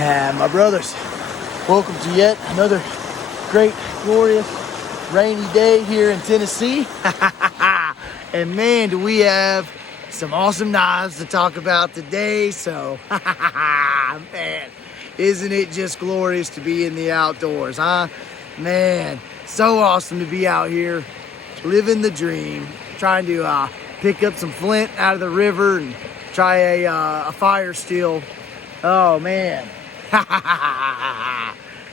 My brothers, welcome to yet another great, glorious, rainy day here in Tennessee. And man, do we have some awesome knives to talk about today. So, man, isn't it just glorious to be in the outdoors, huh? Man, so awesome to be out here living the dream, trying to pick up some flint out of the river and try a fire steel. Oh, man.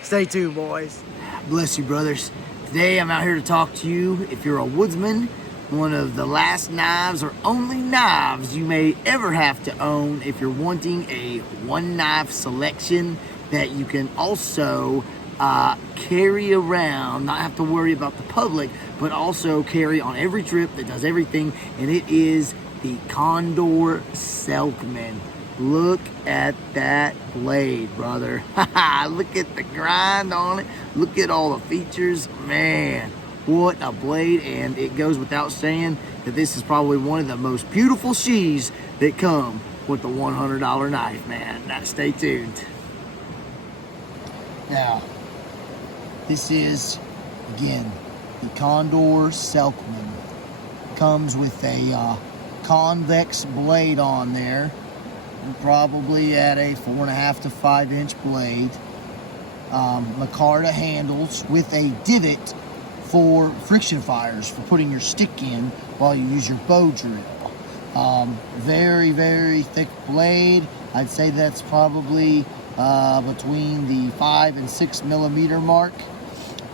Stay tuned, boys. Bless you, brothers. Today, I'm out here to talk to you. If you're a woodsman, one of the last knives or only knives you may ever have to own if you're wanting a one knife selection that you can also carry around, not have to worry about the public, but also carry on every trip that does everything, and it is the Condor Selknam. Look at that blade, brother. Look at the grind on it. Look at all the features. Man, what a blade. And it goes without saying that this is probably one of the most beautiful sheaths that come with the $100 knife, man. Now, stay tuned. Now, this is, again, the Condor Selknam. Comes with a convex blade on there. Probably at a 4.5 to 5 inch blade. Micarta handles with a divot for friction fires, for putting your stick in while you use your bow drill. Very, very thick blade. I'd say that's probably between the 5 and 6 millimeter mark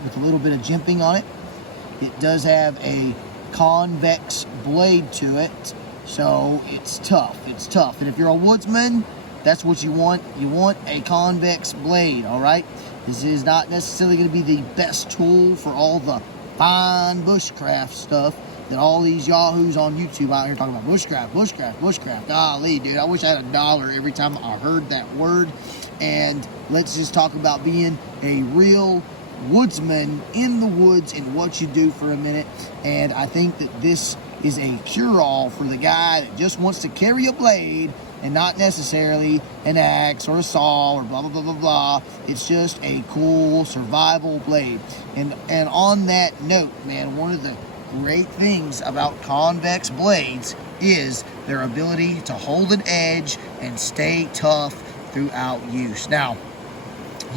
with a little bit of jimping on it. It does have a convex blade to it. So it's tough, And if you're a woodsman, that's what you want. You want a convex blade, all right? This is not necessarily going to be the best tool for all the fine bushcraft stuff that all these yahoos on YouTube out here talking about. Bushcraft. Golly, dude, I wish I had $1 every time I heard that word. And let's just talk about being a real woodsman in the woods and what you do for a minute. And I think that this is a cure-all for the guy that just wants to carry a blade and not necessarily an axe or a saw or blah, blah, blah, blah, blah. It's just a cool survival blade. And on that note, man, one of the great things about convex blades is their ability to hold an edge and stay tough throughout use. Now,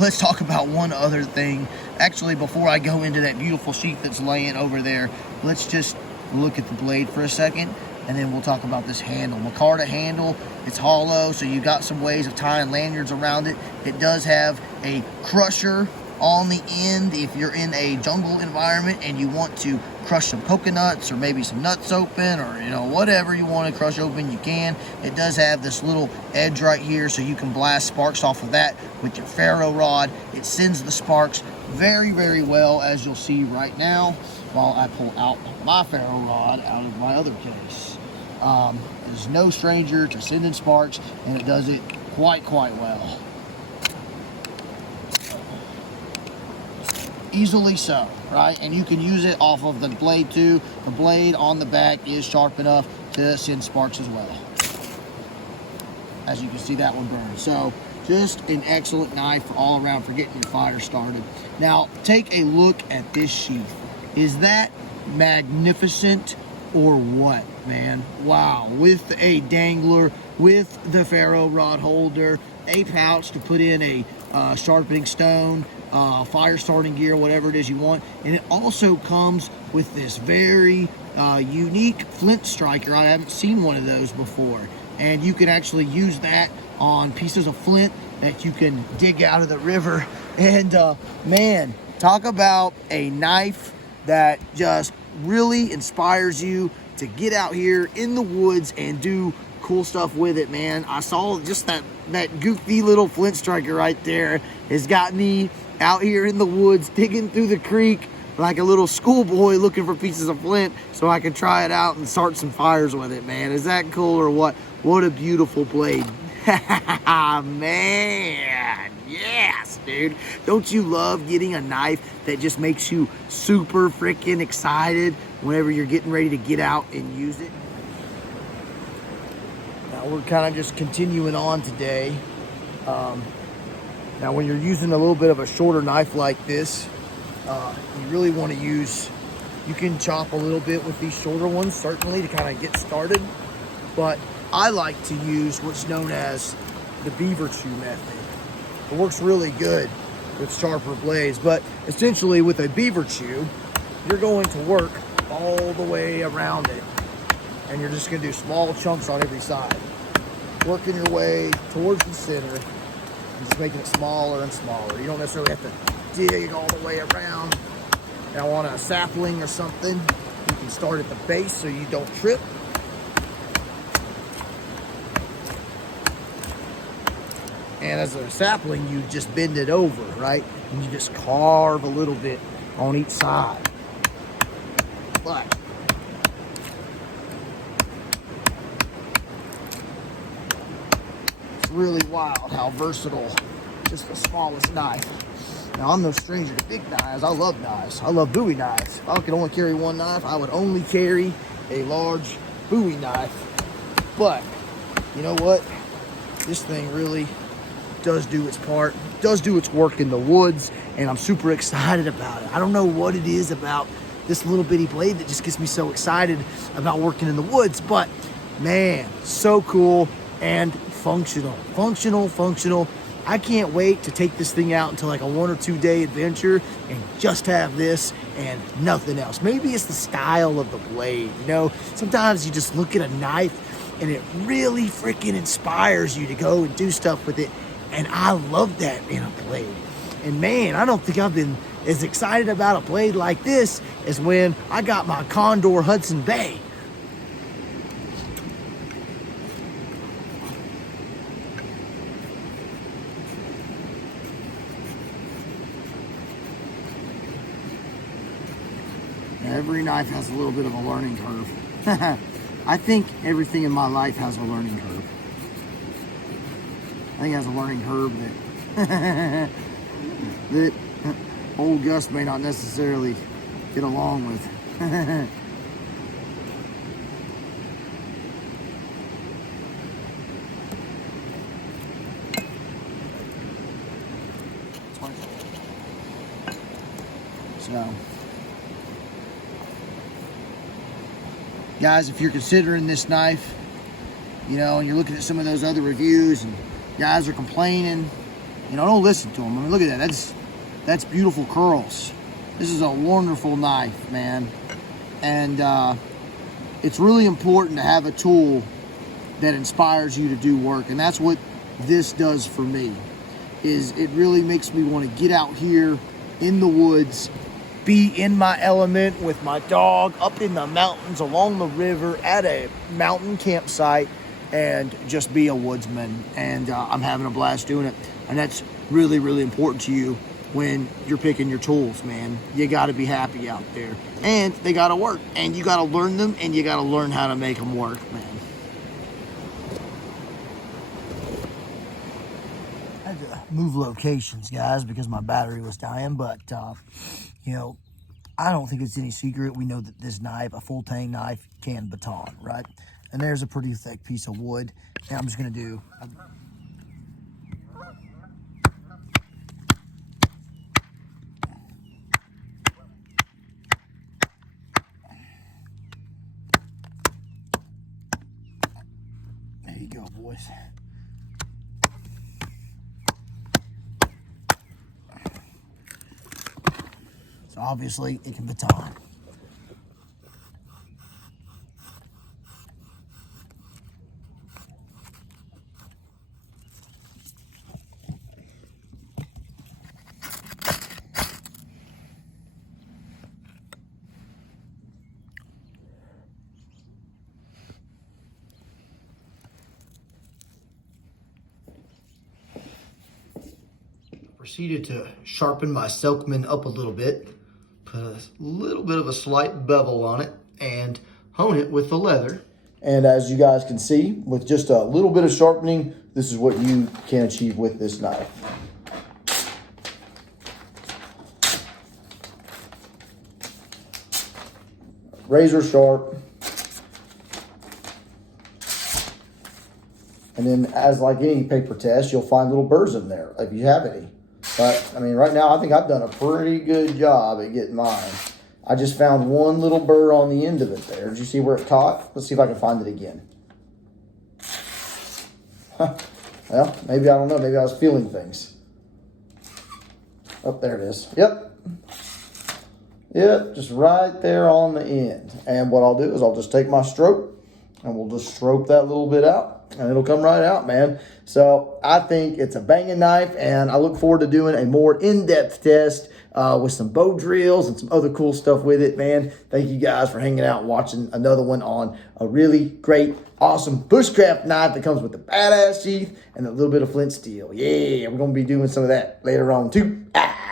let's talk about one other thing. Actually, before I go into that beautiful sheath that's laying over there, let's just look at the blade for a second, and then we'll talk about this handle. Micarta handle, it's hollow, so you got some ways of tying lanyards around it. It does have a crusher on the end if you're in a jungle environment and you want to crush some coconuts or maybe some nuts open, or whatever you want to crush open, you can. It does have this little edge right here, so you can blast sparks off of that with your ferro rod. It sends the sparks very, very well, as you'll see right now while I pull out my ferro rod out of my other case. It's no stranger to sending sparks, and it does it quite well. Easily so, right? And you can use it off of the blade too. The blade on the back is sharp enough to send sparks as well. As you can see, that one burns. So just an excellent knife for all around for getting your fire started. Now, take a look at this sheath. Is that magnificent or what, man? Wow, with a dangler, with the ferro rod holder, a pouch to put in a sharpening stone, fire starting gear, whatever it is you want. And it also comes with this very unique flint striker. I haven't seen one of those before. And you can actually use that on pieces of flint that you can dig out of the river. And man, talk about a knife that just really inspires you to get out here in the woods and do cool stuff with it, man. I saw just that goofy little flint striker right there has got me out here in the woods digging through the creek like a little schoolboy looking for pieces of flint so I can try it out and start some fires with it, man. Is that cool or what? What a beautiful blade. Man, yes, dude. Don't you love getting a knife that just makes you super freaking excited whenever you're getting ready to get out and use it? Now we're kind of just continuing on today. Now, when you're using a little bit of a shorter knife like this, you really want to use, you can chop a little bit with these shorter ones, certainly, to kind of get started. But I like to use what's known as the beaver chew method. It works really good with sharper blades, but essentially with a beaver chew, you're going to work all the way around it. And you're just gonna do small chunks on every side. Working your way towards the center and just making it smaller and smaller. You don't necessarily have to dig all the way around. Now on a sapling or something, you can start at the base so you don't trip. And as a sapling, you just bend it over, right? And you just carve a little bit on each side. But it's really wild how versatile just the smallest knife. Now, I'm no stranger to big knives. I love knives. I love Bowie knives. If I could only carry one knife, I would only carry a large Bowie knife. But you know what? This thing really does do its part, does do its work in the woods, and I'm super excited about it. I don't know what it is about this little bitty blade that just gets me so excited about working in the woods, but man, so cool and functional. Functional. I can't wait to take this thing out into like a 1 or 2 day adventure and just have this and nothing else. Maybe it's the style of the blade, you know? Sometimes you just look at a knife and it really freaking inspires you to go and do stuff with it. And I love that in a blade. And man, I don't think I've been as excited about a blade like this as when I got my Condor Hudson Bay. Every knife has a little bit of a learning curve. I think everything in my life has a learning curve. I think it has a learning curve that that old Gus may not necessarily get along with. So, guys, if you're considering this knife, you know, and you're looking at some of those other reviews and guys are complaining, you know, don't listen to them. I mean, look at that. That's beautiful curls. This is a wonderful knife, man. And it's really important to have a tool that inspires you to do work. And that's what this does for me, is it really makes me want to get out here in the woods, be in my element with my dog up in the mountains, along the river, at a mountain campsite, and just be a woodsman. And I'm having a blast doing it. And that's really, really important to you when you're picking your tools, man. You got to be happy out there. And they got to work. And you got to learn them, and you got to learn how to make them work, man. I had to move locations, guys, because my battery was dying. But, you know, I don't think it's any secret. We know that this knife, a full tang knife, can baton, right? And there's a pretty thick piece of wood. And I'm just going to do... There you go, boys. So obviously it can baton. Proceeded to sharpen my Selknam up a little bit, put a little bit of a slight bevel on it, and hone it with the leather. And as you guys can see, with just a little bit of sharpening, this is what you can achieve with this knife. Razor sharp. And then as like any paper test, you'll find little burrs in there if you have any. But I mean, right now I think I've done a pretty good job at getting mine. I just found one little burr on the end of it there. Did you see where it caught? Let's see if I can find it again. Huh. Well, maybe, I don't know, maybe I was feeling things. Oh, there it is. Yep. Yep, just right there on the end. And what I'll do is I'll just take my stroke and we'll just stroke that little bit out and it'll come right out, man. So I think it's a banging knife, and I look forward to doing a more in-depth test with some bow drills and some other cool stuff with it, man. Thank you guys for hanging out and watching another one on a really great, awesome bushcraft knife that comes with the badass sheath and a little bit of flint steel. Yeah, we're going to be doing some of that later on too. Ah.